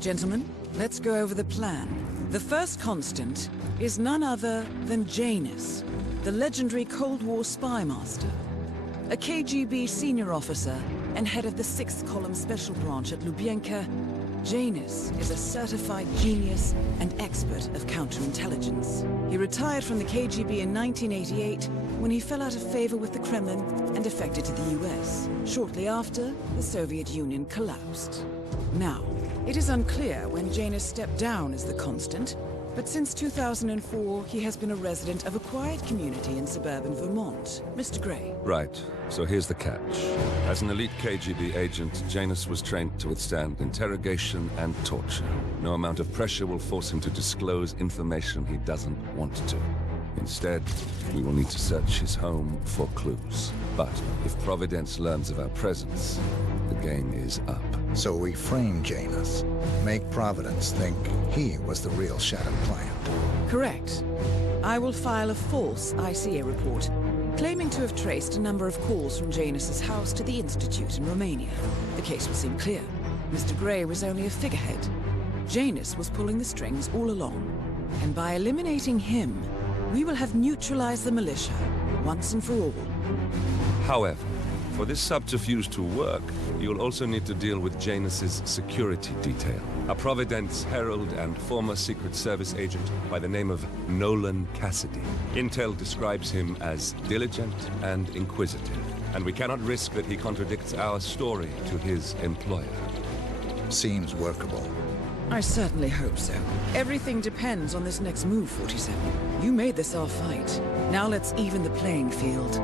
Gentlemen, let's go over the plan. The first constant is none other than Janus, the legendary Cold War spy master. A KGB senior officer and head of the 6th Column Special Branch at Lubyanka, Janus is a certified genius and expert of counterintelligence. He retired from the KGB in 1988 when he fell out of favor with the Kremlin and defected to the US. Shortly after, the Soviet Union collapsed. Now, it is unclear when Janus stepped down as the constant, but since 2004, he has been a resident of a quiet community in suburban Vermont. Mr. Gray. Right. So here's the catch. As an elite KGB agent, Janus was trained to withstand interrogation and torture. No amount of pressure will force him to disclose information he doesn't want to. Instead, we will need to search his home for clues. But if Providence learns of our presence, the game is up. So we frame Janus, make Providence think he was the real Shattered Plant. Correct. I will file a false ICA report, claiming to have traced a number of calls from Janus's house to the Institute in Romania. The case will seem clear. Mr. Gray was only a figurehead. Janus was pulling the strings all along. And by eliminating him, we will have neutralized the militia, once and for all. However, for this subterfuge to work, you'll also need to deal with Janus's security detail. A Providence herald and former Secret Service agent by the name of Nolan Cassidy. Intel describes him as diligent and inquisitive, and we cannot risk that he contradicts our story to his employer. Seems workable. I certainly hope so. Everything depends on this next move, 47. You made this our fight. Now let's even the playing field.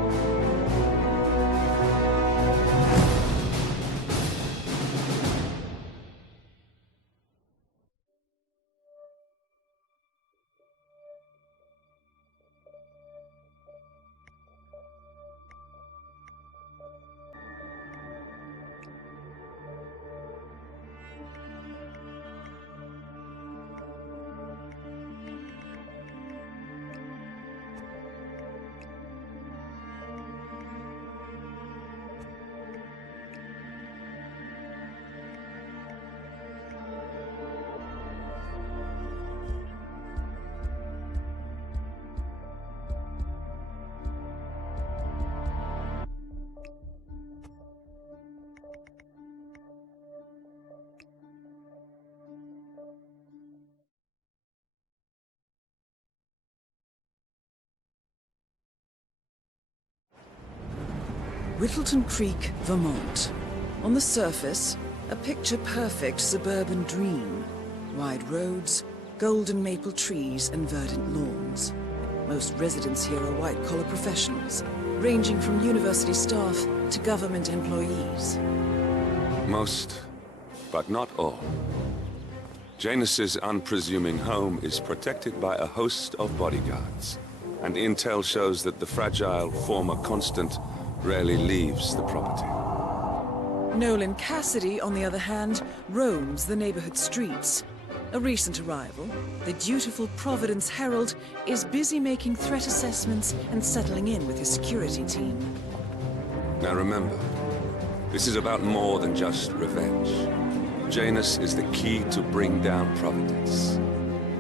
Whittleton Creek, Vermont. On the surface, a picture-perfect suburban dream. Wide roads, golden maple trees, and verdant lawns. Most residents here are white-collar professionals, ranging from university staff to government employees. Most, but not all. Janus's unpresuming home is protected by a host of bodyguards, and intel shows that the fragile former constant rarely leaves the property. Nolan Cassidy, on the other hand, roams the neighborhood streets. A recent arrival, the dutiful Providence Herald is busy making threat assessments and settling in with his security team. Now remember, this is about more than just revenge. Janus is the key to bring down Providence.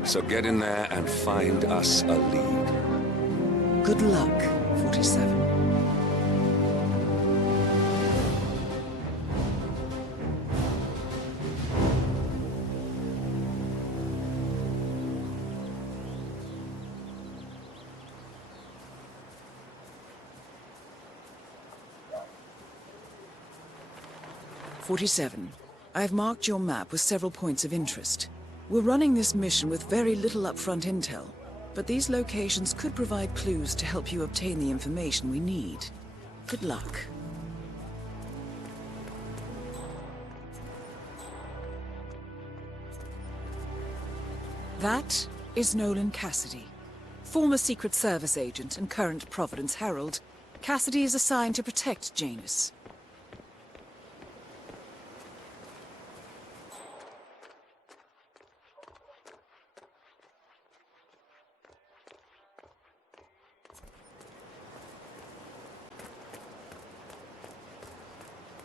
So get in there and find us a lead. Good luck, 47. I've marked your map with several points of interest. We're running this mission with very little upfront intel, but these locations could provide clues to help you obtain the information we need. Good luck. That is Nolan Cassidy. Former Secret Service agent and current Providence Herald, Cassidy is assigned to protect Janus.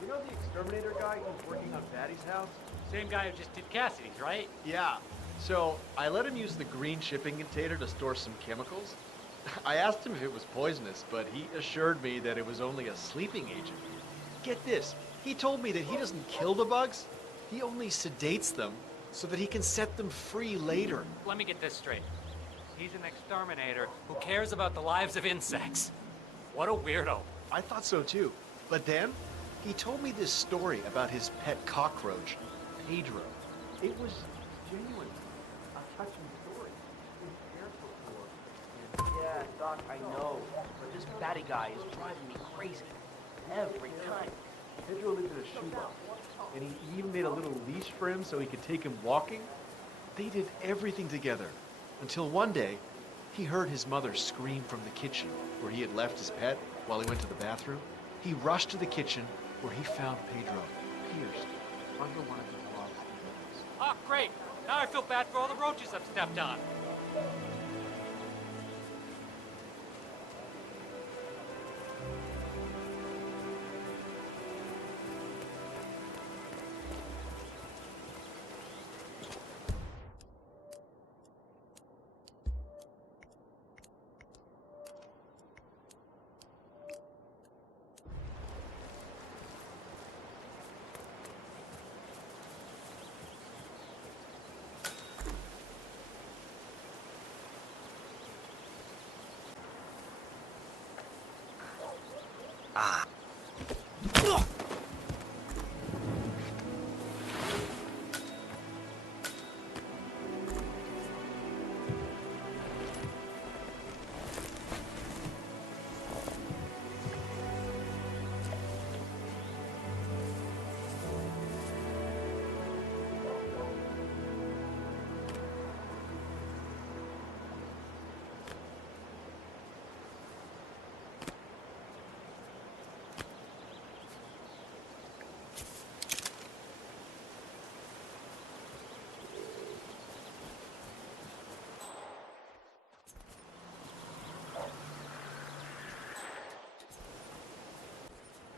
You know the exterminator guy who's working on Daddy's house? Same guy who just did Cassidy's, right? Yeah. So, I let him use the green shipping container to store some chemicals. I asked him if it was poisonous, but he assured me that it was only a sleeping agent. Get this, he told me that he doesn't kill the bugs, he only sedates them so that he can set them free later. Let me get this straight. He's an exterminator who cares about the lives of insects. What a weirdo. I thought so too. But then, he told me this story about his pet cockroach, Pedro. It was genuine. A touching story. Yeah, Doc, I know. But this batty guy is driving me crazy. Every time. Pedro lived in a shoebox, and he even made a little leash for him so he could take him walking. They did everything together, until one day, he heard his mother scream from the kitchen, where he had left his pet while he went to the bathroom. He rushed to the kitchen, where he found Pedro, pierced, under one of his logs. Oh, great. Now I feel bad for all the roaches I've stepped on.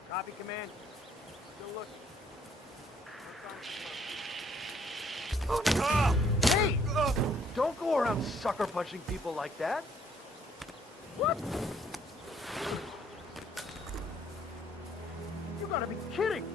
Copy, Command. Still looking. Hey! Don't go around sucker punching people like that. What? You gotta be kidding!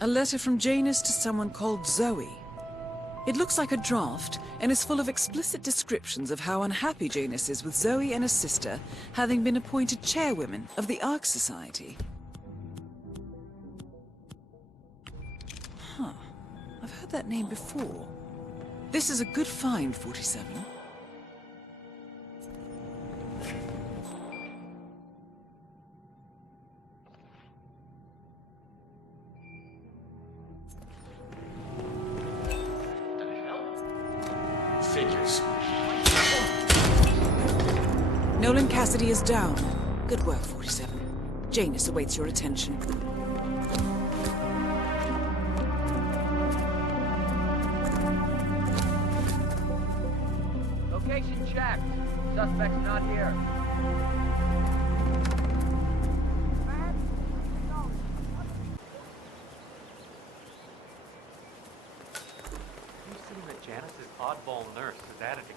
A letter from Janus to someone called Zoe. It looks like a draft and is full of explicit descriptions of how unhappy Janus is with Zoe and her sister having been appointed chairwomen of the Ark Society. Huh. I've heard that name before. This is a good find, 47. Figures. Nolan Cassidy is down. Good work, 47. Janus awaits your attention. Location checked. Suspect's not here. You've seen that Janice's oddball nurse is at it again.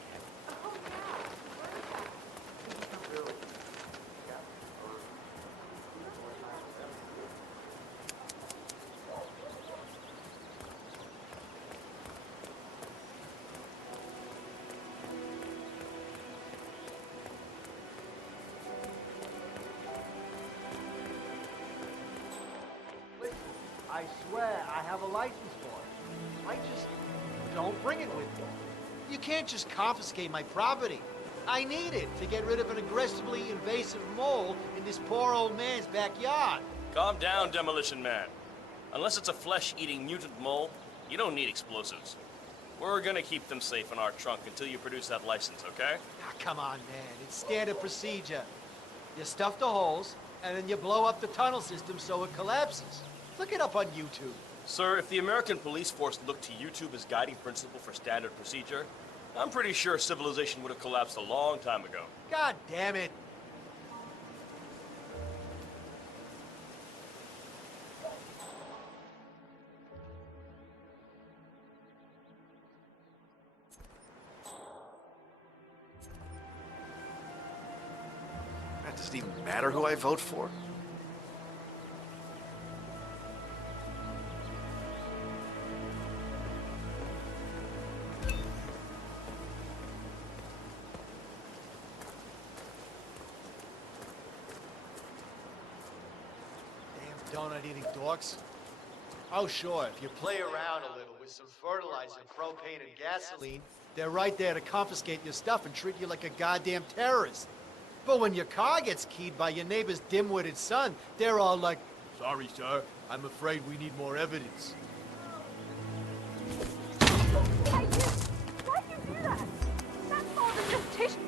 Listen, I swear I have a license for it. I just don't bring it with me. You can't just confiscate my property. I need it to get rid of an aggressively invasive mole in this poor old man's backyard. Calm down, Demolition Man. Unless it's a flesh-eating mutant mole, you don't need explosives. We're gonna keep them safe in our trunk until you produce that license, okay? Ah, come on, man. It's standard procedure. You stuff the holes, and then you blow up the tunnel system so it collapses. Look it up on YouTube. Sir, if the American police force looked to YouTube as guiding principle for standard procedure, I'm pretty sure civilization would have collapsed a long time ago. God damn it. That doesn't even matter who I vote for. Donut-eating dorks. Oh, sure, if you play around a little with some fertilizer, propane, and gasoline, they're right there to confiscate your stuff and treat you like a goddamn terrorist. But when your car gets keyed by your neighbor's dim-witted son, they're all like, "Sorry, sir, I'm afraid we need more evidence." Why'd you do that? That's more than just tissue.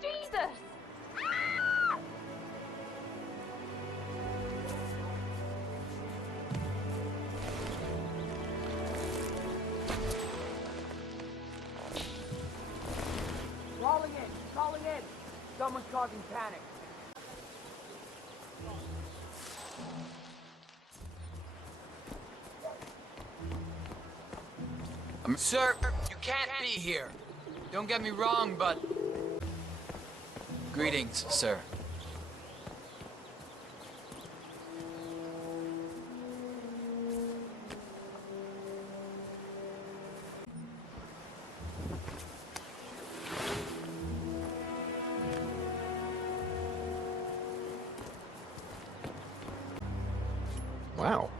Jesus! Ah! Crawling in, crawling in. Someone's causing panic. Sir, you can't be here. Don't get me wrong, but... Greetings, sir. Wow.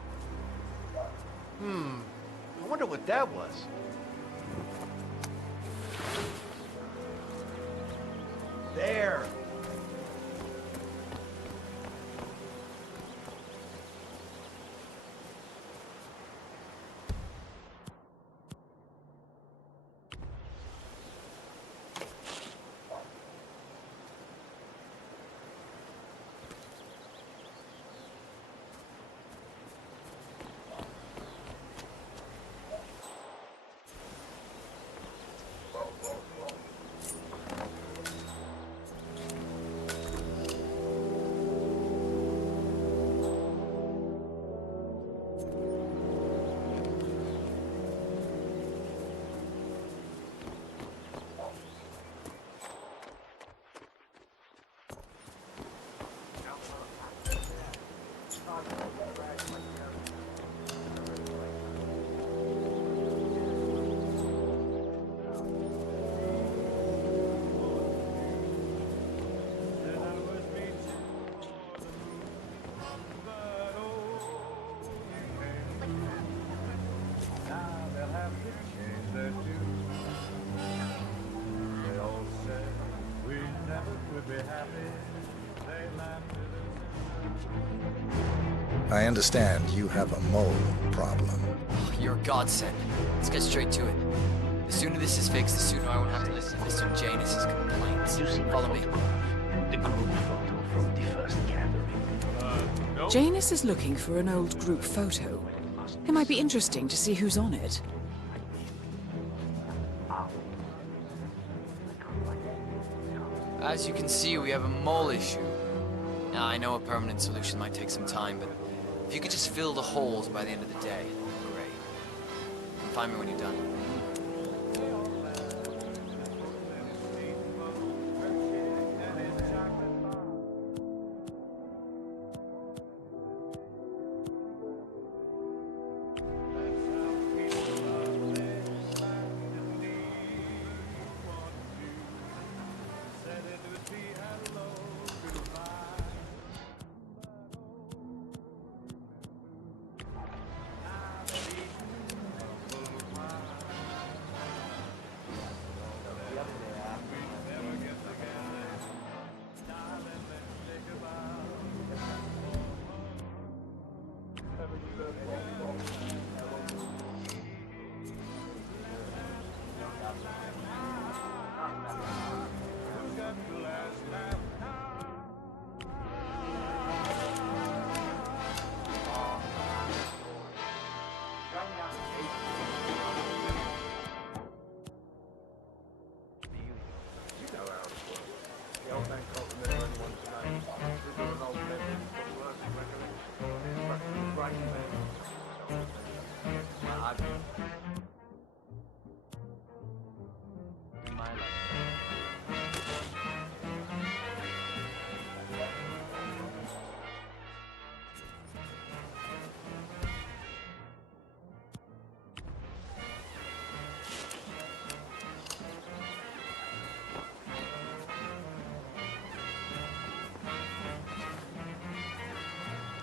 I wonder what that was. There. I understand you have a mole problem. You're a godsend. Let's get straight to it. The sooner this is fixed, the sooner I won't have to listen to Mr. Janus's complaints. Follow me. The group photo from the first gathering. Janus is looking for an old group photo. It might be interesting to see who's on it. As you can see, we have a mole issue. Now, I know a permanent solution might take some time, but if you could just fill the holes by the end of the day, great. Find me when you're done.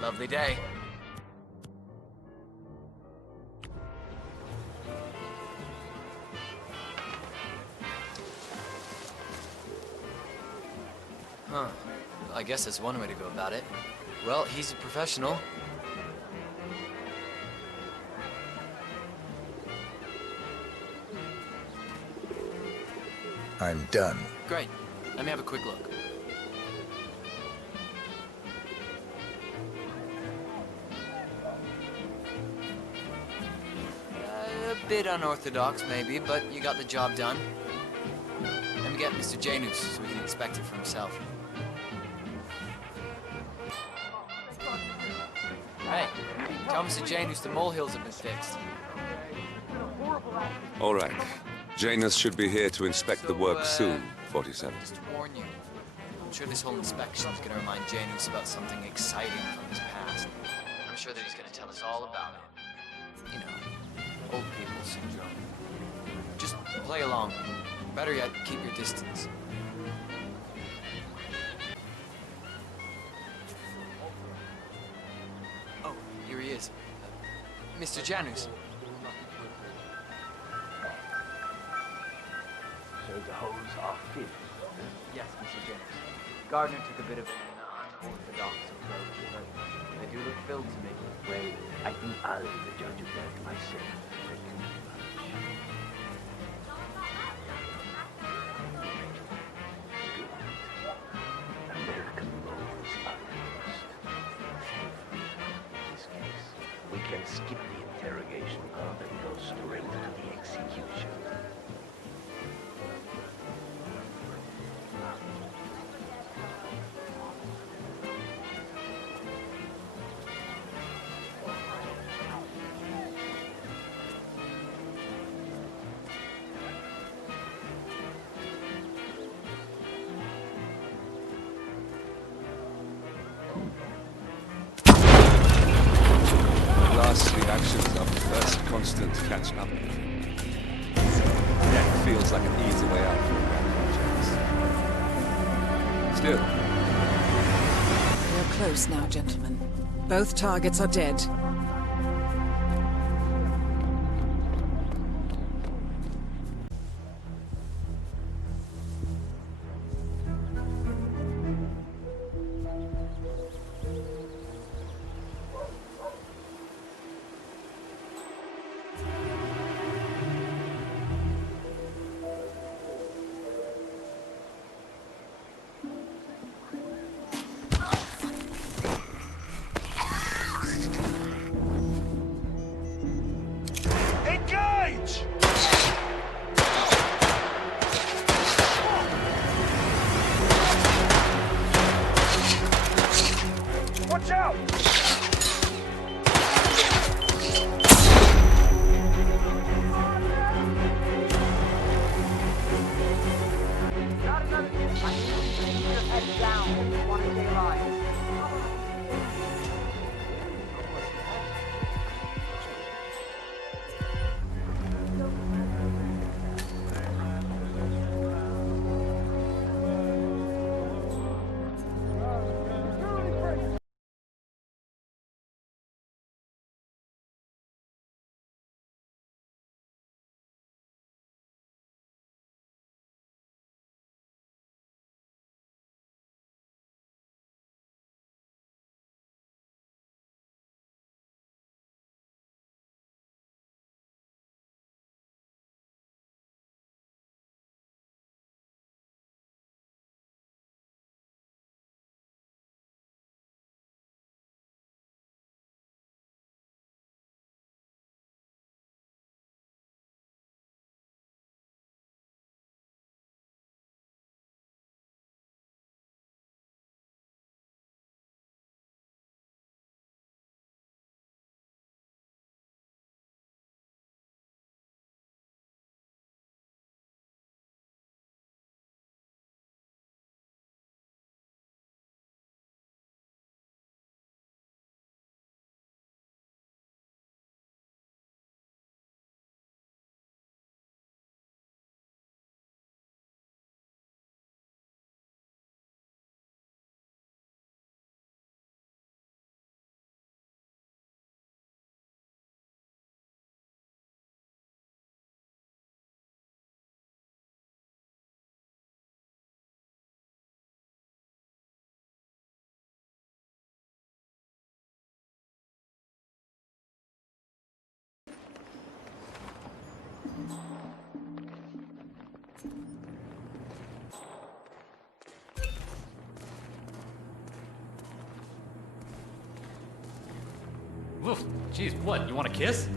Lovely day. Huh. I guess that's one way to go about it. Well, he's a professional. I'm done. Great. Let me have a quick look. A bit unorthodox, maybe, but you got the job done. Let me get Mr. Janus so we can inspect it for himself. Hey, tell Mr. Janus the molehills have been fixed. All right. Janus should be here to inspect the work soon, 47. Just to warn you. I'm sure this whole inspection is going to remind Janus about something exciting from his past. I'm sure that he's going to tell us all about it. You know, old people syndrome. Just play along. Better yet, keep your distance. Oh, here he is. Mr. Janus. So the holes are filled. Yes, Mr. Janus. Gardner took a bit of an unorthodox approach, but they do look filled to me. Well, I think I'll be the judge of that myself. Thank you very much. Good. American moles are used. In this case, we can skip the interrogation part and go straight to the execution. Last reactions of first constant catch up. Death feels like an easy way out for projects. Still. We're close now, gentlemen. Both targets are dead. Oof, jeez, what? You want a kiss?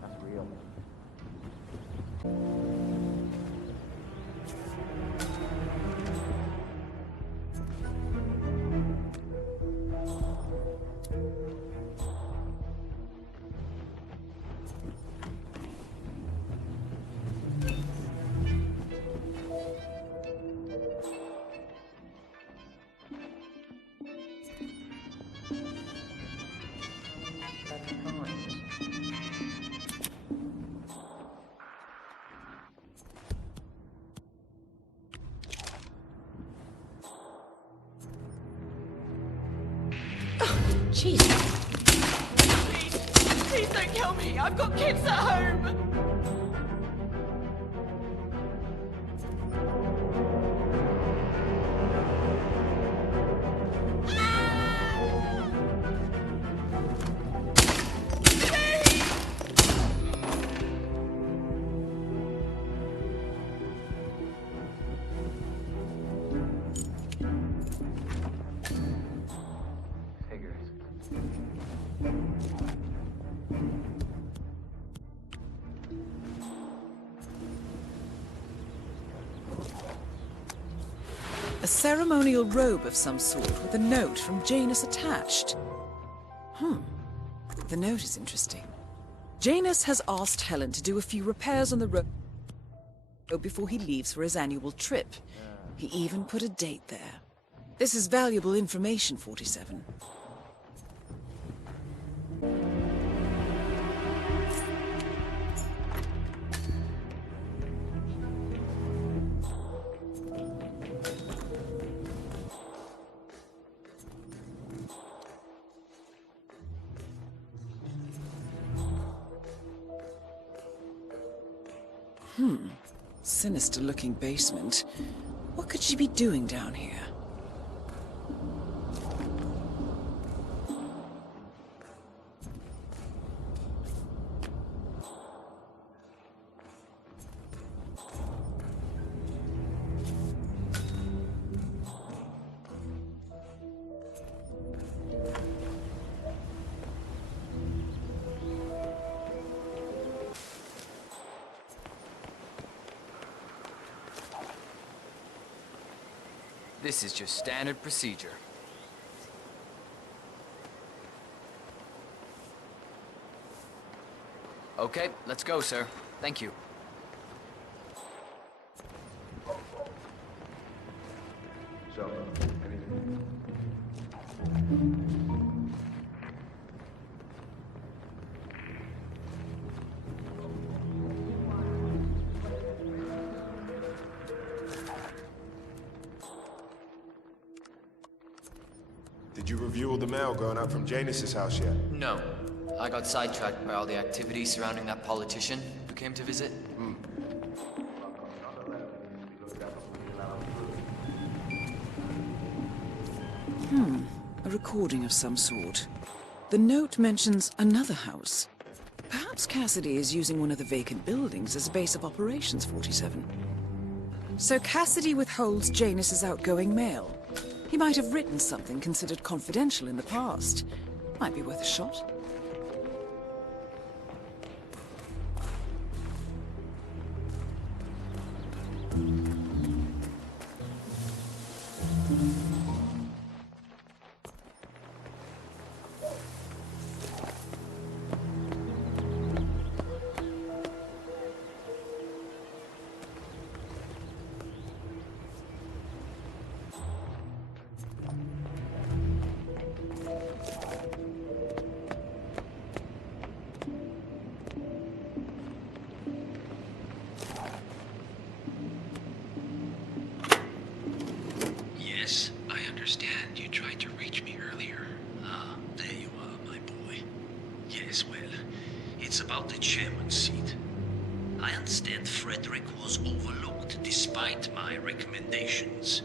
That's real. Jeez. Please don't kill me. I've got kids at home. A ceremonial robe of some sort with a note from Janus attached. The note is interesting. Janus has asked Helen to do a few repairs on the robe before he leaves for his annual trip. He even put a date there. This is valuable information, 47. Sinister-looking basement. What could she be doing down here? This is just standard procedure. Okay, let's go, sir. Thank you. So, anything? Did you review all the mail going up from Janus's house yet? No. I got sidetracked by all the activity surrounding that politician who came to visit. A recording of some sort. The note mentions another house. Perhaps Cassidy is using one of the vacant buildings as a base of operations, 47. So Cassidy withholds Janus's outgoing mail. He might have written something considered confidential in the past. Might be worth a shot. Yes, well, it's about the chairman's seat. I understand Frederick was overlooked despite my recommendations.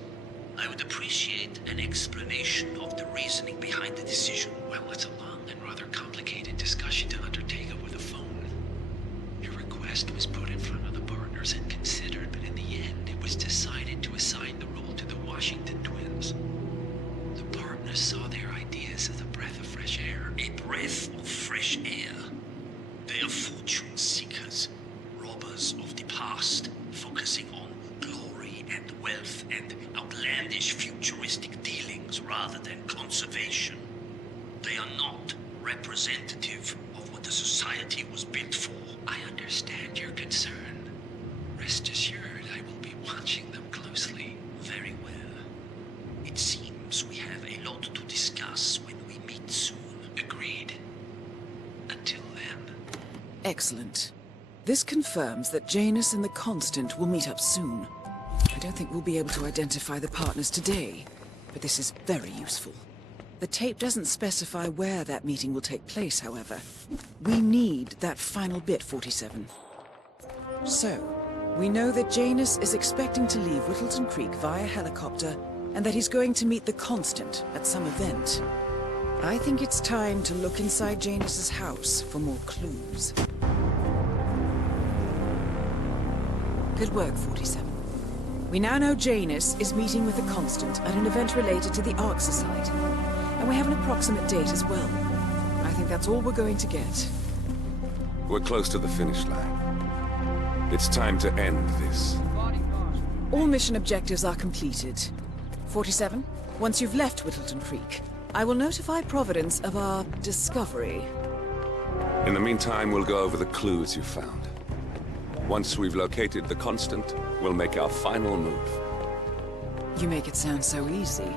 I would appreciate an explanation of the reasoning behind the decision. Well, it's a long and rather complicated discussion to undertake over the phone. Your request was put in front of the partners and considered, but in the end, it was decided to assign the role to the Washington twins. The partners saw their ideas as a breath of fresh air. A breath of fresh air. They are fortune seekers, robbers of the past, focusing on glory and wealth and outlandish futuristic dealings rather than conservation. They are not representative of what the society was built for. I understand your concern. Rest assured, I will be watching them closely. Very well. It seems we have a lot to discuss when we meet soon. Agreed. Until then. Excellent. This confirms that Janus and the Constant will meet up soon. I don't think we'll be able to identify the partners today, but this is very useful. The tape doesn't specify where that meeting will take place, however. We need that final bit, 47. So, we know that Janus is expecting to leave Whittleton Creek via helicopter, and that he's going to meet the Constant at some event. I think it's time to look inside Janus's house for more clues. Good work, 47. We now know Janus is meeting with the Constant at an event related to the Ark Society. And we have an approximate date as well. I think that's all we're going to get. We're close to the finish line. It's time to end this. All mission objectives are completed. 47, once you've left Whittleton Creek, I will notify Providence of our discovery. In the meantime, we'll go over the clues you found. Once we've located the Constant, we'll make our final move. You make it sound so easy.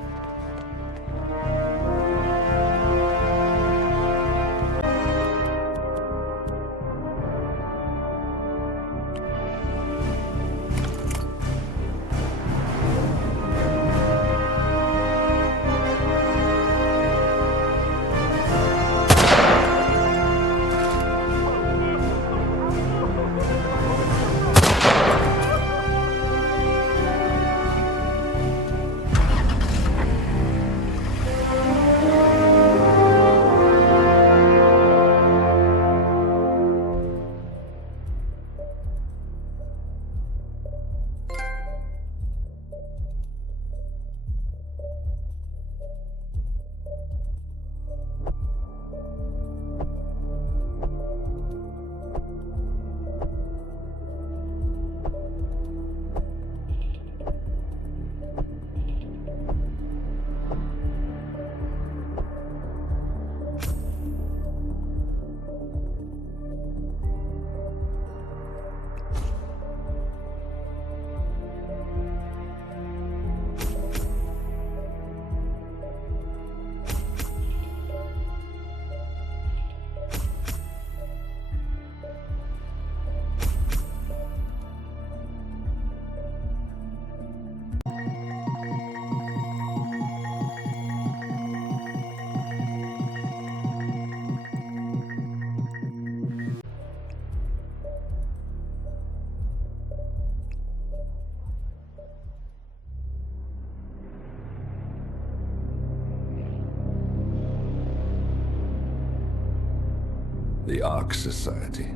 The Ark Society.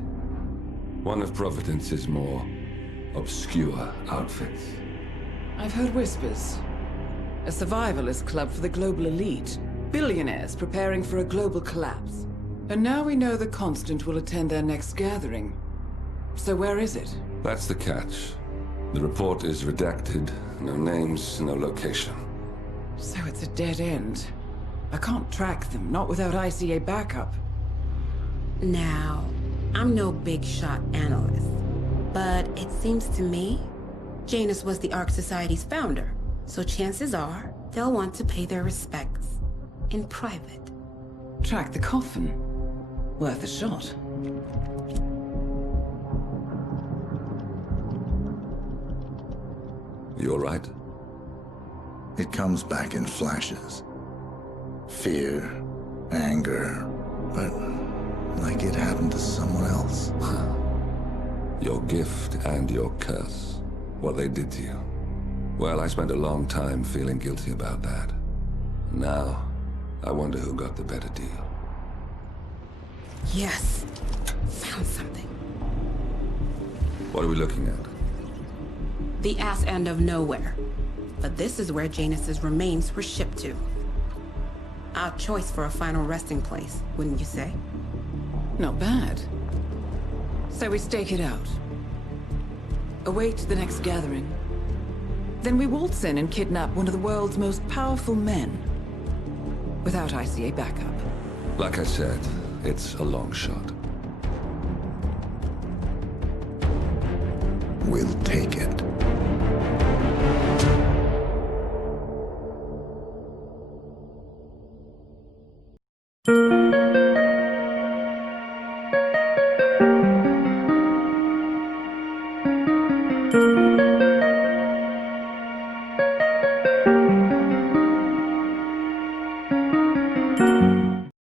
One of Providence's more obscure outfits. I've heard whispers. A survivalist club for the global elite. Billionaires preparing for a global collapse. And now we know the Constant will attend their next gathering. So where is it? That's the catch. The report is redacted. No names, no location. So it's a dead end. I can't track them, not without ICA backup. Now, I'm no big shot analyst, but it seems to me Janus was the Ark Society's founder, so chances are they'll want to pay their respects in private. Track the coffin. Worth a shot. You all right? It comes back in flashes. Fear, anger, but to someone else. Your gift and your curse. What they did to you. Well, I spent a long time feeling guilty about that. Now, I wonder who got the better deal. Yes. Found something. What are we looking at? The ass end of nowhere. But this is where Janus's remains were shipped to. Our choice for a final resting place, wouldn't you say? Not bad. So we stake it out. Await the next gathering. Then we waltz in and kidnap one of the world's most powerful men. Without ICA backup. Like I said, it's a long shot. We'll take it.